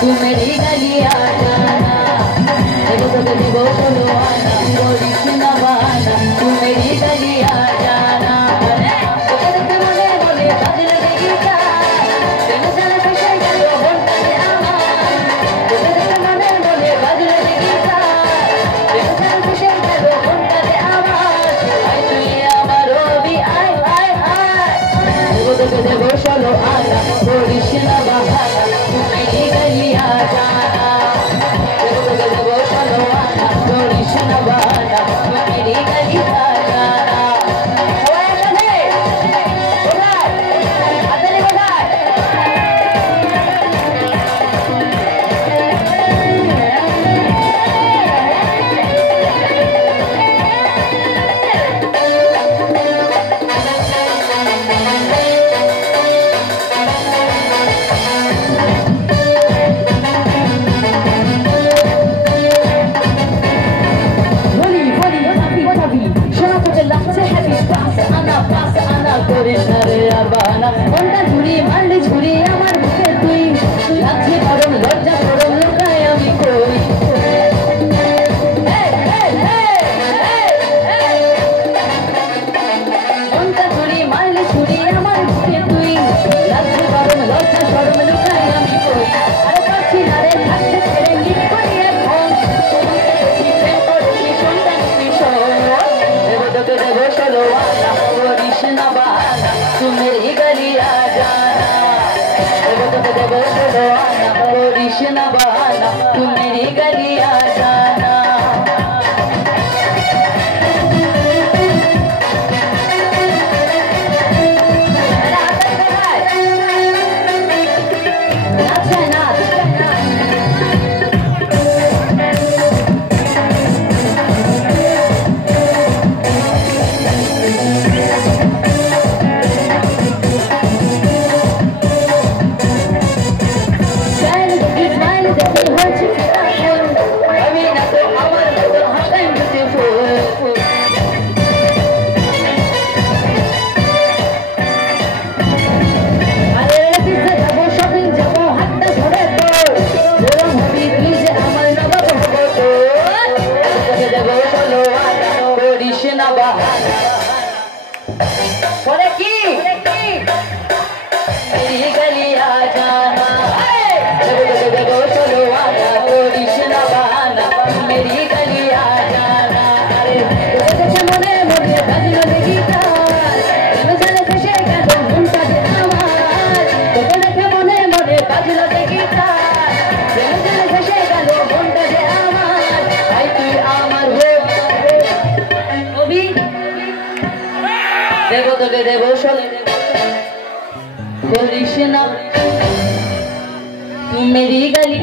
तू मेरी गली आ जाना, देवो बोलो आना, बोली सुना वाना, तू मेरी गली आ जाना। मने बोले बाज लगेगी चल खुशे गलो होता है आवाज, मने बोले बाज लगेगी चल खुशे गलो होता है आवाज। आई तू आमारो भी आई आई आई, देवो चलो आना, बोली सुना वाना, तू मेरी गली आ जाना, देवो चलो आना, बोली सुना वाना, तू मेरी गली आ जाना। तू मेरी गली आ जाना, देवो चलो आना, बोली सुना वाना, तू मेरी गली आ जाना। मेरी गली आ जाना, देवो चलो आना, बोली सुना वाना, मेरी गली आ जाना। मने मोटे बाज लगेगी चल खुशे गलो होता है आवाज, मने मोटे बाज लगेगी चल खुशे गलो होता है आवाज। आई तू आमार हो भी देवो चलो बोली सुना, तू मेरी गली